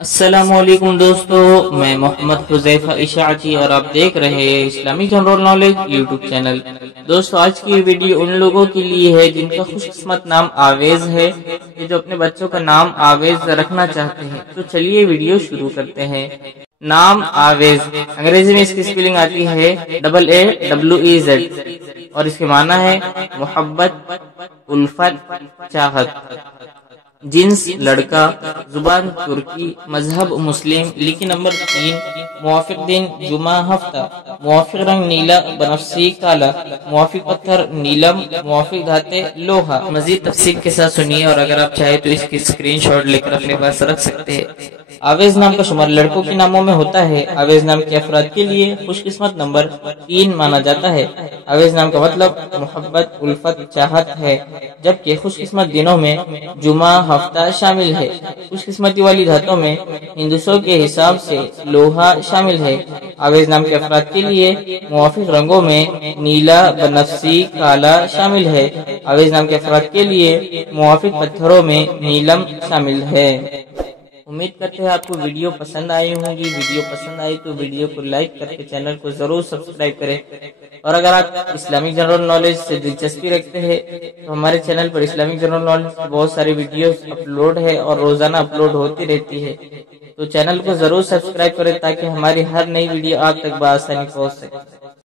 السلام علیکم دوستو، میں محمد حذیفہ اشاعتی اور آپ دیکھ رہے ہیں اسلامی جنرل نالج یوٹیوب چینل۔ دوستو آج کی ویڈیو ان لوگوں کے لیے ہے جن کا خوش قسمت نام آویز ہے، یہ جو اپنے بچوں کا نام آویز رکھنا چاہتے ہیں۔ تو چلیے ویڈیو شروع کرتے ہیں۔ نام آویز انگریزی میں اس کی سپیلنگ آتی ہے AAWEZ اور اس کے معنی ہے محبت، الفت، چاہت۔ جنس لڑکا، زبان ترکی، مذہب مسلم، لکی نمبر 3، موافق دن جمعہ ہفتہ، موافق رنگ نیلا بنفسجی کالا، موافق پتھر نیلم، موافق دھاتے لوہا۔ مزید تفصیل کے ساتھ سنیے اور اگر آپ چاہیں تو اس کی اسکرین شاٹ لے کر اپنے پاس رکھ سکتے ہیں۔ آویز نام کا شمار لڑکوں کے ناموں میں ہوتا ہے۔ آویز نام کے افراد کے لیے خوش قسمت نمبر 3 مانا جاتا ہے۔ آویز نام کا مطلب محبت، الفت، چاہت ہے، جبکہ خوش قسمت دنوں میں جمعہ ہفتہ شامل ہے۔ خوش قسمتی والی دھاتوں میں ہندسوں کے حساب سے لوہا شامل ہے۔ آویز نام کے افراد کے لیے موافق رنگوں میں نیلا بنفسجی کالا شامل ہے۔ آویز نام کے افراد کے لیے موافق پتھروں میں نیلم شامل ہے۔ امید کرتے ہیں آپ کو ویڈیو پسند آئی ہوں گی۔ ویڈیو پسند آئی تو ویڈیو کو لائک کر کے چینل کو ضرور سبسکرائب کریں، اور اگر آپ اسلامک جنرل نالج سے دلچسپی رکھتے ہیں تو ہمارے چینل پر اسلامک جنرل نالج کی بہت ساری ویڈیوز اپلوڈ ہے اور روزانہ اپلوڈ ہوتی رہتی ہے، تو چینل کو ضرور سبسکرائب کریں تاکہ ہماری ہر نئی ویڈیو آپ تک بآسانی پہنچ سکے۔